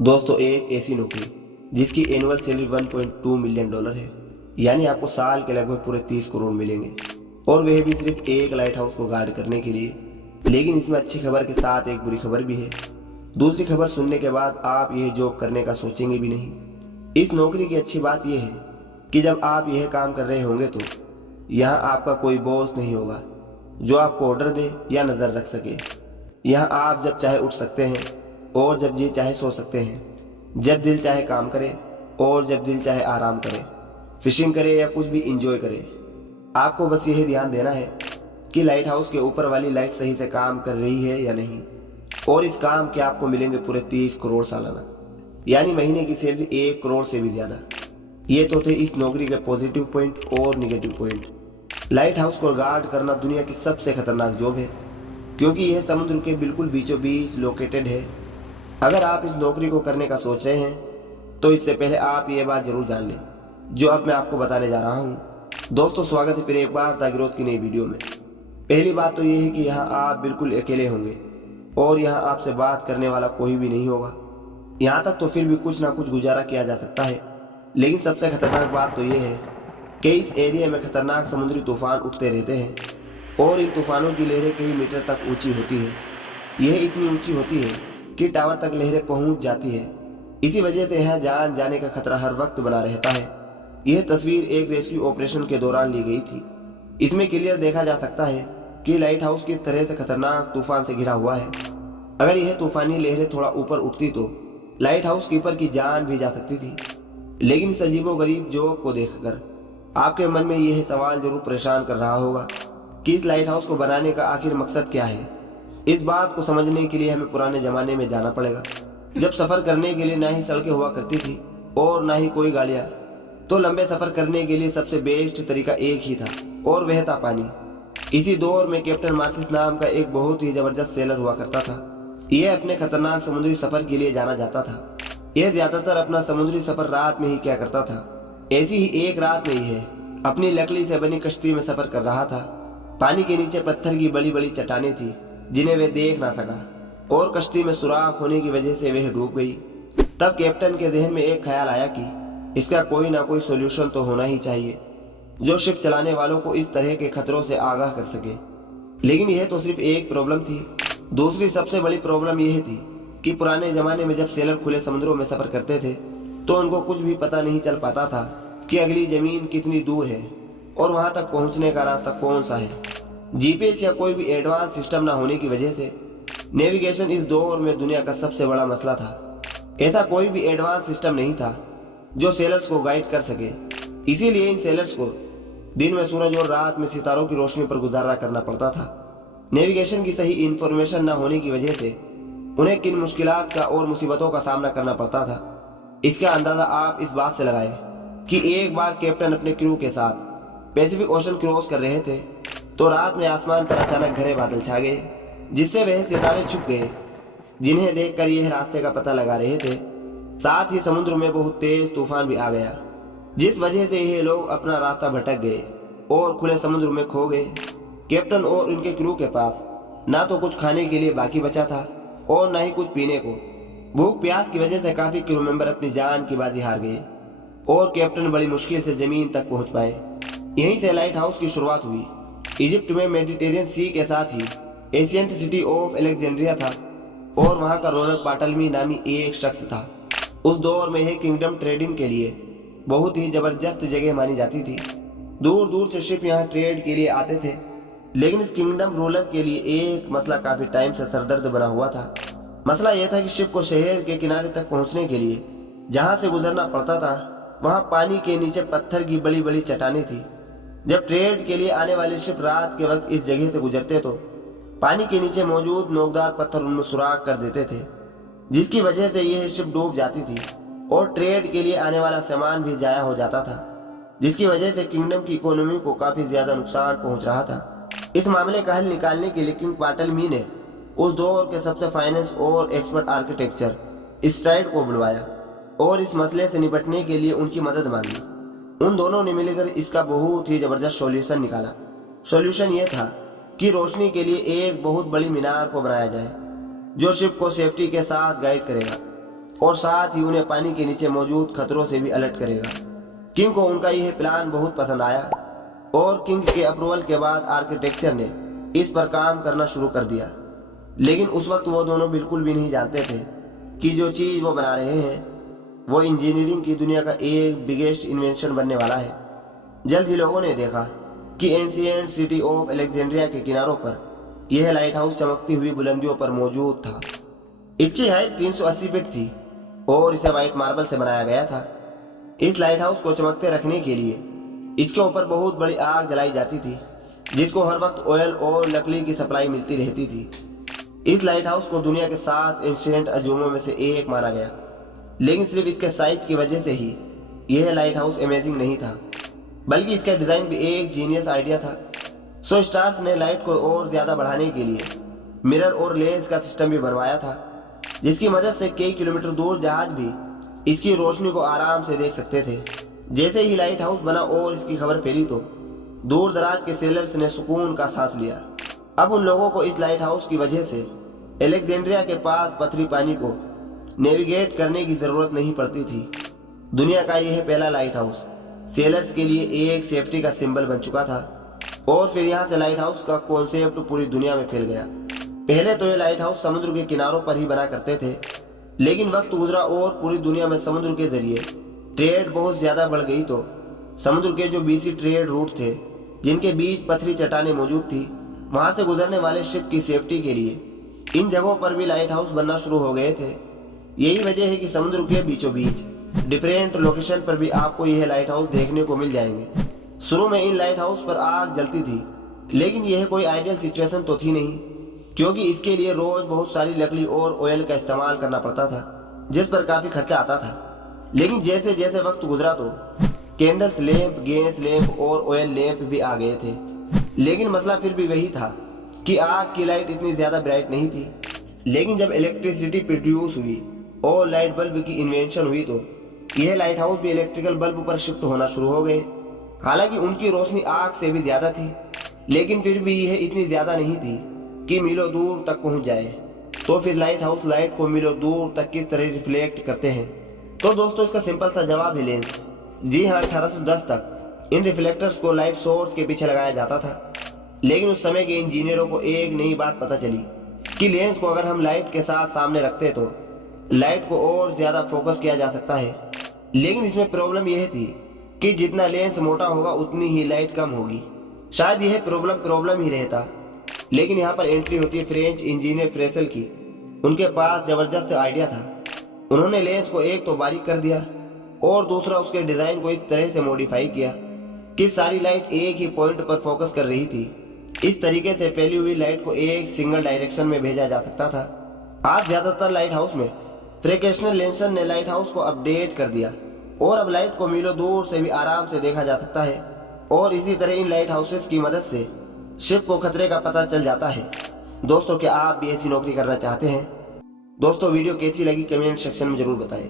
दोस्तों, एक ऐसी नौकरी जिसकी एनुअल सैलरी 1.2 मिलियन डॉलर है, यानी आपको साल के लगभग पूरे 30 करोड़ मिलेंगे, और वह भी सिर्फ एक लाइट हाउस को गार्ड करने के लिए। लेकिन इसमें अच्छी खबर के साथ एक बुरी खबर भी है। दूसरी खबर सुनने के बाद आप यह जॉब करने का सोचेंगे भी नहीं। इस नौकरी की अच्छी बात यह है कि जब आप यह काम कर रहे होंगे तो यहाँ आपका कोई बॉस नहीं होगा जो आपको ऑर्डर दे या नज़र रख सके। यहाँ आप जब चाहे उठ सकते हैं और जब जी चाहे सो सकते हैं, जब दिल चाहे काम करे और जब दिल चाहे आराम करे, फिशिंग करे या कुछ भी इंजॉय करे। आपको बस यही ध्यान देना है कि लाइट हाउस के ऊपर वाली लाइट सही से काम कर रही है या नहीं, और इस काम के आपको मिलेंगे पूरे 30 करोड़ सालाना, यानी महीने की सैलरी 1 करोड़ से भी ज़्यादा। ये तो थे इस नौकरी के पॉजिटिव पॉइंट और निगेटिव पॉइंट। लाइट हाउस को गार्ड करना दुनिया की सबसे खतरनाक जॉब है, क्योंकि यह समुद्र के बिल्कुल बीचों बीच लोकेटेड है। अगर आप इस नौकरी को करने का सोच रहे हैं तो इससे पहले आप ये बात जरूर जान लें जो अब मैं आपको बताने जा रहा हूँ। दोस्तों, स्वागत है फिर एक बार द ग्रोथ की नई वीडियो में। पहली बात तो ये है कि यहाँ आप बिल्कुल अकेले होंगे और यहाँ आपसे बात करने वाला कोई भी नहीं होगा। यहाँ तक तो फिर भी कुछ ना कुछ गुजारा किया जा सकता है, लेकिन सबसे खतरनाक बात तो ये है कि इस एरिया में खतरनाक समुद्री तूफान उठते रहते हैं और इन तूफानों की लहरें कई मीटर तक ऊंची होती है। यह इतनी ऊंची होती है कि टावर तक लहरें पहुंच जाती है। इसी वजह से यहाँ जान जाने का खतरा हर वक्त बना रहता है। यह तस्वीर एक रेस्क्यू ऑपरेशन के दौरान ली गई थी। इसमें क्लियर देखा जा सकता है कि लाइट हाउस किस तरह से खतरनाक तूफान से घिरा हुआ है। अगर यह तूफानी लहरें थोड़ा ऊपर उठती तो लाइट हाउस कीपर की जान भी जा सकती थी। लेकिन इस अजीबोगरीब जॉब को देखकर आपके मन में यह सवाल जरूर परेशान कर रहा होगा कि इस लाइट हाउस को बनाने का आखिर मकसद क्या है। इस बात को समझने के लिए हमें पुराने जमाने में जाना पड़ेगा, जब सफर करने के लिए ना ही सड़कें हुआ करती थी और ना ही कोई गाड़ियां। तो लंबे सफर करने के लिए सबसे बेस्ट तरीका एक ही था, और वह था पानी। इसी दौर में कैप्टन मार्सिस नाम का एक बहुत ही जबरदस्त सेलर हुआ करता था। यह अपने खतरनाक समुद्री सफर के लिए जाना जाता था। यह ज्यादातर अपना समुद्री सफर रात में ही किया करता था। ऐसी ही एक रात में ही है अपनी लकड़ी से बनी कश्ती में सफर कर रहा था। पानी के नीचे पत्थर की बड़ी बड़ी चट्टानें थी जिन्हें वह देख ना सका, और कश्ती में सुराख होने की वजह से वह डूब गई। तब कैप्टन के जहन में एक ख्याल आया कि इसका कोई ना कोई सॉल्यूशन तो होना ही चाहिए जो शिप चलाने वालों को इस तरह के खतरों से आगाह कर सके। लेकिन यह तो सिर्फ एक प्रॉब्लम थी। दूसरी सबसे बड़ी प्रॉब्लम यह थी कि पुराने जमाने में जब सेलर खुले समुद्रों में सफर करते थे तो उनको कुछ भी पता नहीं चल पाता था कि अगली जमीन कितनी दूर है और वहां तक पहुंचने का रास्ता कौन सा है। जीपीएस या कोई भी एडवांस सिस्टम ना होने की वजह से नेविगेशन इस दौर में दुनिया का सबसे बड़ा मसला था। ऐसा कोई भी एडवांस सिस्टम नहीं था जो सेलर्स को गाइड कर सके। इसीलिए इन सेलर्स को दिन में सूरज और रात में सितारों की रोशनी पर गुजारा करना पड़ता था। नेविगेशन की सही इंफॉर्मेशन न होने की वजह से उन्हें किन मुश्किलात का और मुसीबतों का सामना करना पड़ता था, इसका अंदाजा आप इस बात से लगाए कि एक बार कैप्टन अपने क्रू के साथ पैसिफिक ओशन क्रॉस कर रहे थे तो रात में आसमान पर अचानक घने बादल छा गए, जिससे वह सितारे छुप गए जिन्हें देखकर यह रास्ते का पता लगा रहे थे। साथ ही समुद्र में बहुत तेज तूफान भी आ गया, जिस वजह से यह लोग अपना रास्ता भटक गए और खुले समुद्र में खो गए। कैप्टन और उनके क्रू के पास ना तो कुछ खाने के लिए बाकी बचा था और ना ही कुछ पीने को। भूख प्यास की वजह से काफी क्रू मेंबर अपनी जान की बाजी हार गए और कैप्टन बड़ी मुश्किल से जमीन तक पहुंच पाए। यहीं से लाइट हाउस की शुरुआत हुई। इजिप्ट में मेडिटेरियन सी के साथ ही एशियंट सिटी ऑफ अलेक्जेंड्रिया था, और वहां का रोनर पाटलमी नामी एक शख्स था। उस दौर में यह किंगडम ट्रेडिंग के लिए बहुत ही जबरदस्त जगह मानी जाती थी। दूर दूर से शिप यहाँ ट्रेड के लिए आते थे। लेकिन इस किंगडम रूलर के लिए एक मसला काफी टाइम से सरदर्द बना हुआ था। मसला यह था कि शिप को शहर के किनारे तक पहुंचने के लिए जहां से गुजरना पड़ता था वहां पानी के नीचे पत्थर की बड़ी बड़ी चट्टानें थी। जब ट्रेड के लिए आने वाले शिप रात के वक्त इस जगह से गुजरते तो पानी के नीचे मौजूद नोकदार पत्थर उनमें सुराख कर देते थे, जिसकी वजह से यह शिप डूब जाती थी और ट्रेड के लिए आने वाला सामान भी जाया हो जाता था, जिसकी वजह से किंगडम की इकोनॉमी को काफी ज्यादा नुकसान पहुंच रहा था। इस मामले का हल निकालने के लिए किंग पाटलमी ने उस दौर के सबसे फाइनेंस और एक्सपर्ट आर्किटेक्चर स्ट्राइड को बुलवाया और इस मसले से निपटने के लिए उनकी मदद मांगी। उन दोनों ने मिलकर इसका बहुत ही जबरदस्त सॉल्यूशन निकाला। सॉल्यूशन यह था कि रोशनी के लिए एक बहुत बड़ी मीनार को बनाया जाए जो शिप को सेफ्टी के साथ गाइड करेगा। और साथ ही उन्हें पानी के नीचे मौजूद खतरों से भी अलर्ट करेगा। किंग को उनका यह प्लान बहुत पसंद आया और किंग के अप्रूवल के बाद आर्किटेक्चर ने इस पर काम करना शुरू कर दिया। लेकिन उस वक्त वो दोनों बिल्कुल भी नहीं जानते थे कि जो चीज़ वो बना रहे हैं वो इंजीनियरिंग की दुनिया का एक बिगेस्ट इन्वेंशन बनने वाला है। जल्द ही लोगों ने देखा कि एंशिएंट सिटी ऑफ अलेक्जेंड्रिया के किनारों पर यह लाइट हाउस चमकती हुई बुलंदियों पर मौजूद था। इसकी हाइट 380 फीट थी और इसे व्हाइट मार्बल से बनाया गया था। इस लाइट हाउस को चमकते रखने के लिए इसके ऊपर बहुत बड़ी आग जलाई जाती थी, जिसको हर वक्त ऑयल और लकड़ी की सप्लाई मिलती रहती थी। इस लाइट हाउस को दुनिया के 7 एंशिएंट अजूबों में से एक माना गया, लेकिन सिर्फ इसके साइज की वजह से ही यह लाइट हाउस अमेजिंग नहीं था, बल्कि इसका डिजाइन भी एक जीनियस आइडिया था। सो स्टार्स ने लाइट को और ज्यादा बढ़ाने के लिए मिरर और लेंस का सिस्टम भी बनवाया था, जिसकी मदद से कई किलोमीटर दूर जहाज भी इसकी रोशनी को आराम से देख सकते थे। जैसे ही लाइट हाउस बना और इसकी खबर फैली तो दूर दराज के सेलर्स ने सुकून का सांस लिया। अब उन लोगों को इस लाइट हाउस की वजह से अलेक्जेंड्रिया के पास पथरी पानी को नेविगेट करने की जरूरत नहीं पड़ती थी। दुनिया का यह पहला लाइट हाउस सेलर्स के लिए एक सेफ्टी का सिंबल बन चुका था और फिर यहाँ से लाइट हाउस का कॉन्सेप्ट पूरी दुनिया में फैल गया। पहले तो ये लाइट हाउस समुद्र के किनारों पर ही बना करते थे, लेकिन वक्त गुजरा और पूरी दुनिया में समुद्र के जरिए ट्रेड बहुत ज्यादा बढ़ गई तो समुद्र के जो बीसी ट्रेड रूट थे, जिनके बीच पथरी चट्टानें मौजूद थी, वहां से गुजरने वाले शिप की सेफ्टी के लिए इन जगहों पर भी लाइट हाउस बनना शुरू हो गए थे। यही वजह है कि समुद्र के बीचों बीच डिफरेंट लोकेशन पर भी आपको यह लाइट हाउस देखने को मिल जाएंगे। शुरू में इन लाइट हाउस पर आग जलती थी, लेकिन यह कोई आइडियल सिचुएशन तो थी नहीं, क्योंकि इसके लिए रोज बहुत सारी लकड़ी और ऑयल का इस्तेमाल करना पड़ता था, जिस पर काफी खर्चा आता था। लेकिन जैसे जैसे वक्त गुजरा तो कैंडल्स लैंप, गैस लैंप और ऑयल लैंप भी आ गए थे। लेकिन मसला फिर भी वही था कि आग की लाइट इतनी ज्यादा ब्राइट नहीं थी। लेकिन जब इलेक्ट्रिसिटी प्रोड्यूस हुई और लाइट बल्ब की इन्वेंशन हुई तो यह लाइट हाउस भी इलेक्ट्रिकल बल्ब पर शिफ्ट होना शुरू हो गए। हालांकि उनकी रोशनी आग से भी ज्यादा थी, लेकिन फिर भी यह इतनी ज्यादा नहीं थी कि मीलों दूर तक पहुंच जाए। तो फिर लाइट हाउस लाइट को मीलों दूर तक किस तरह रिफ्लेक्ट करते हैं? तो दोस्तों, इसका सिंपल सा जवाब है लेंस। जी हाँ, 1810 तक इन रिफ्लेक्टर्स को लाइट सोर्स के पीछे लगाया जाता था, लेकिन उस समय के इंजीनियरों को एक नई बात पता चली कि लेंस को अगर हम लाइट के साथ सामने रखते तो लाइट को और ज्यादा फोकस किया जा सकता है। लेकिन इसमें प्रॉब्लम यह थी कि जितना लेंस मोटा होगा उतनी ही लाइट कम होगी। शायद यह प्रॉब्लम ही रहता। लेकिन यहाँ पर एंट्री होती है फ्रेंच इंजीनियर फ्रेसेल की। उनके पास जबरदस्त आइडिया था। उन्होंने लेंस को एक तो बारीक कर दिया और दूसरा उसके डिजाइन को इस तरह से मॉडिफाई किया कि सारी लाइट एक ही पॉइंट पर फोकस कर रही थी। इस तरीके से फैली हुई लाइट को एक सिंगल डायरेक्शन में भेजा जा सकता था। आज ज्यादातर लाइट हाउस में फ्रैक्शनल लेंसर ने लाइट हाउस को अपडेट कर दिया और अब लाइट को मीलों दूर से भी आराम से देखा जा सकता है। और इसी तरह इन लाइट हाउसेस की मदद से शिप को खतरे का पता चल जाता है। दोस्तों, क्या आप भी ऐसी नौकरी करना चाहते हैं? दोस्तों, वीडियो कैसी लगी कमेंट सेक्शन में जरूर बताएं।